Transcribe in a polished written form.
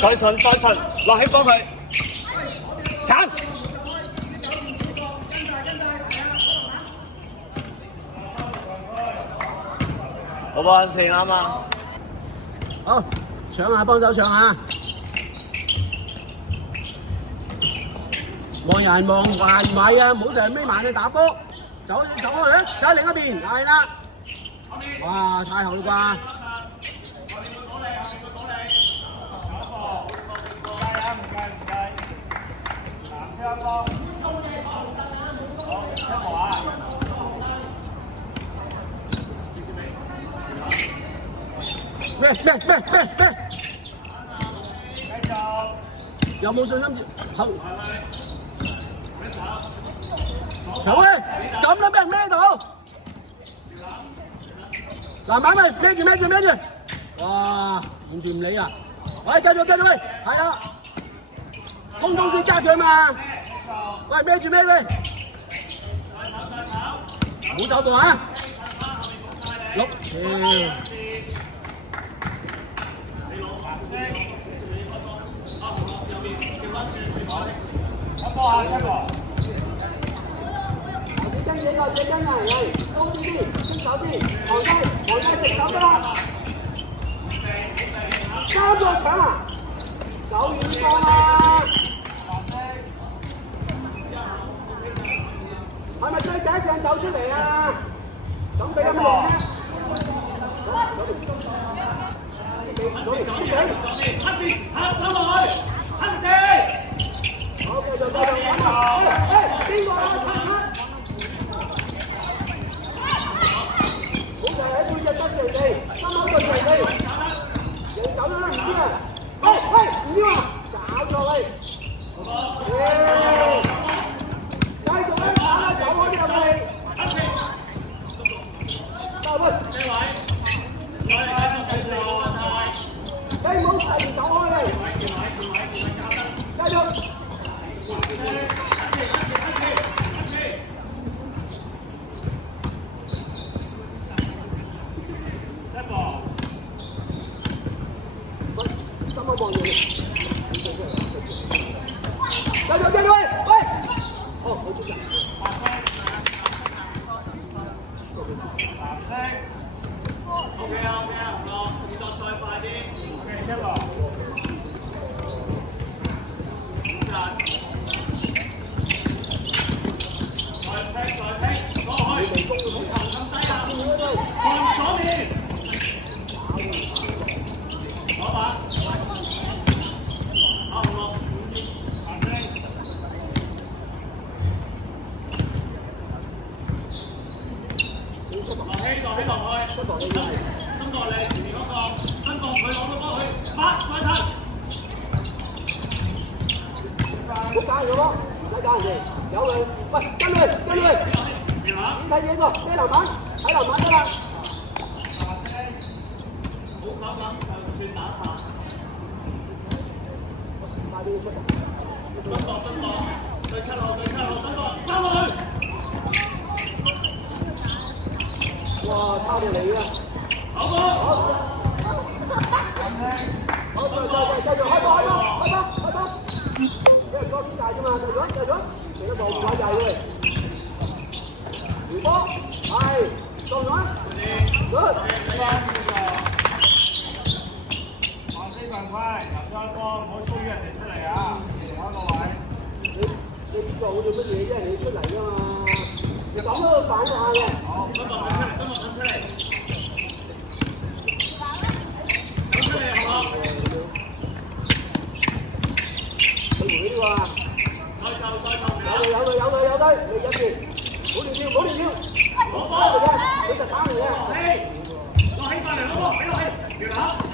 再順再順，落起幫佢鏟。好幫成啱啊！好，搶下幫手搶下。望人望話唔係啊，唔好成日眯埋你打波，走開啊，走喺另一邊，係啦。哇，太後啦啩！咩？有冇信心？好，搶啊！咁都俾人孭到。籃板喂，孭住！哇，完全唔理啊！喂，繼續喂，係啦，空中先加佢嘛。喂，孭住喂，唔好走步啊！六條。隻根啊，嚟高啲，伸手啲，行低直手得啦。3個搶啊！走遠啲啦！係咪最第一時間走出嚟啊？咁俾咁用啫。左邊，黑線，黑手落去，黑線。好，繼續，邊個啊？喺背脊執住人哋，心口對住人哋，你走啦，唔知啊！喂，唔要啊！搞錯喂！繼續咧，打啦，走開啲入嚟。大會。呢位。你唔好突然走開嚟。繼續。望住你，繼續，喂！哦，好出神。藍色。OK 啊，唔落，動作再快啲。OK， 一落。再踢，過去。咁低啊！向左面。攞把。落去，中國你前面嗰個，伸放佢攞到波去，拍再踢。唔好搞人咯，唔使搞人哋，有佢，喂，跟佢，你睇嘢個，咩籃板，睇籃板得啦。好手諗就轉打下。快啲出嚟！分落，對七號，分落，收佢。哇！抄到你啊！好，繼續開波！因為個邊大啫嘛，繼續，成個防守大嘅。回波，係，上咗，good。慢啲慢快，入咗波，唔好追人哋出嚟啊！攞個位。你做乜嘢啫？你出嚟㗎嘛？你咁都反下嘅。好，今日等出嚟。好冇？你回呢個啊？有對，你入邊，唔好亂跳，攞波嚟嘅，你就打嚟嘅。落起翻嚟攞波，俾落起，條頭。